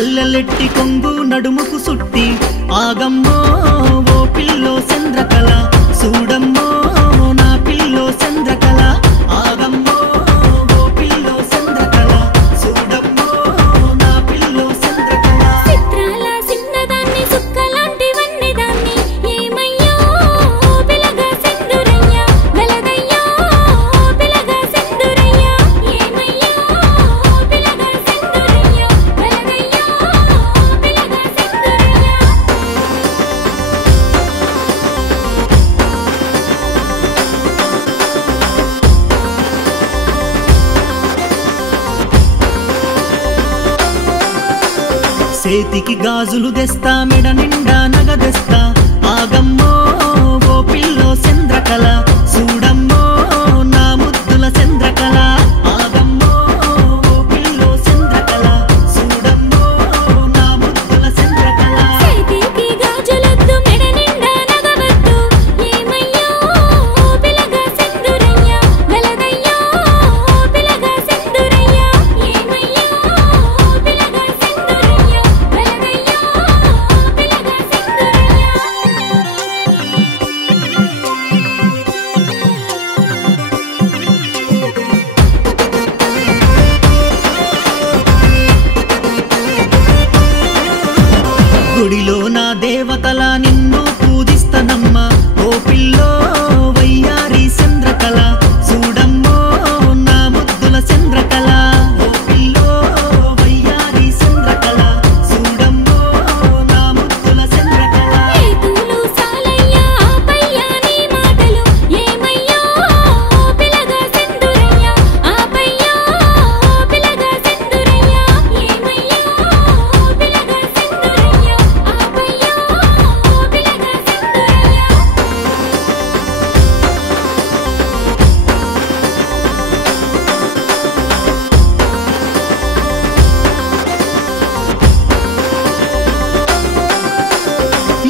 మల్లెలెట్టి కొంగు నడుముకు సుట్టి ఆగమ్మో ఓ పిల్లో చంద్రకళ చూడమ్మో నా పిల్లో చంద్రకళ ఆగమ్మో ఓ పిల్లో చంద్రకళ చూడమ్మో నా పిల్లో చంద్రకళ చిత్రాల చిన్నదాన్ని సుక్కలాంటి వన్నెదాన్ని ఏమయ్యో పిలగా సెందురయ్య వెలదయ్యో పిలగా సెందురయ్య ఏమయ్యో పిలగా సెందురయ్య వెలదయ్యో పిలగా సెందురయ్య చేతికి గాజులు తెస్తా మెడ నిండా నగదెస్తా ఆగమ్మో ఓ పిల్లో చంద్రకళ చూడమ్మో నా ముద్దుల చంద్రకళ ఆగమ్మో ఓ పిల్లో చంద్రకళ చూడమ్మో నా ముద్దుల చంద్రకళ చేతికి గాజులొద్దు మెడ నిండా నగవద్దు ఏమయ్యో పిలగా సెందురయ్య వెలదయ్యో పిలగా సెందురయ్య ఏమయ్యో పిలగా సెందురయ్య వెలదయ్యో పిలగా సెందురయ్య గుడిలో నా దేవతల నిన్ను పూజిస్తనమ్మా ఓ పిల్లో వయ్యారి చంద్రకళ చూడమ్మో నా ముద్దుల చంద్రకళ ఓ పిల్లో వయ్యారి చంద్రకళ చూడమ్మో నా ముద్దుల చంద్రకళ ఏతులు సాలయ్య ఆపయ్య నీ మాటలు ఏమయ్యో పిలగా సెందురయ్య ఆపయ్య పిలగా సెందురయ్య ఏమయ్యో పిలగా సెందురయ్య ఆపయ్య పిలగా సెందురయ్య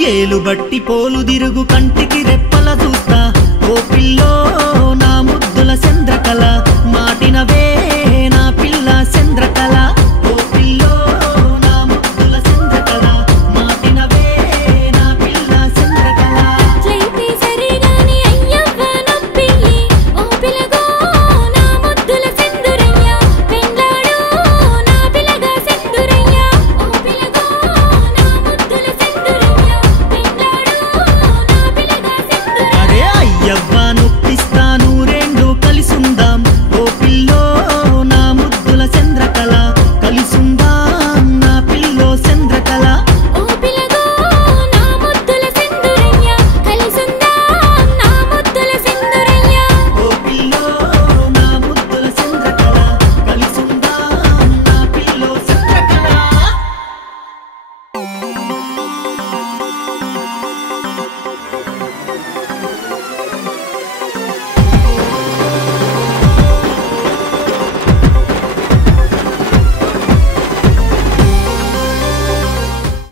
ఏలు బట్టి పోలు దిరుగు కంటికి రెప్పల చూస్తా ఓ పిల్లో నా ముద్దుల చంద్రకళ మాటినవే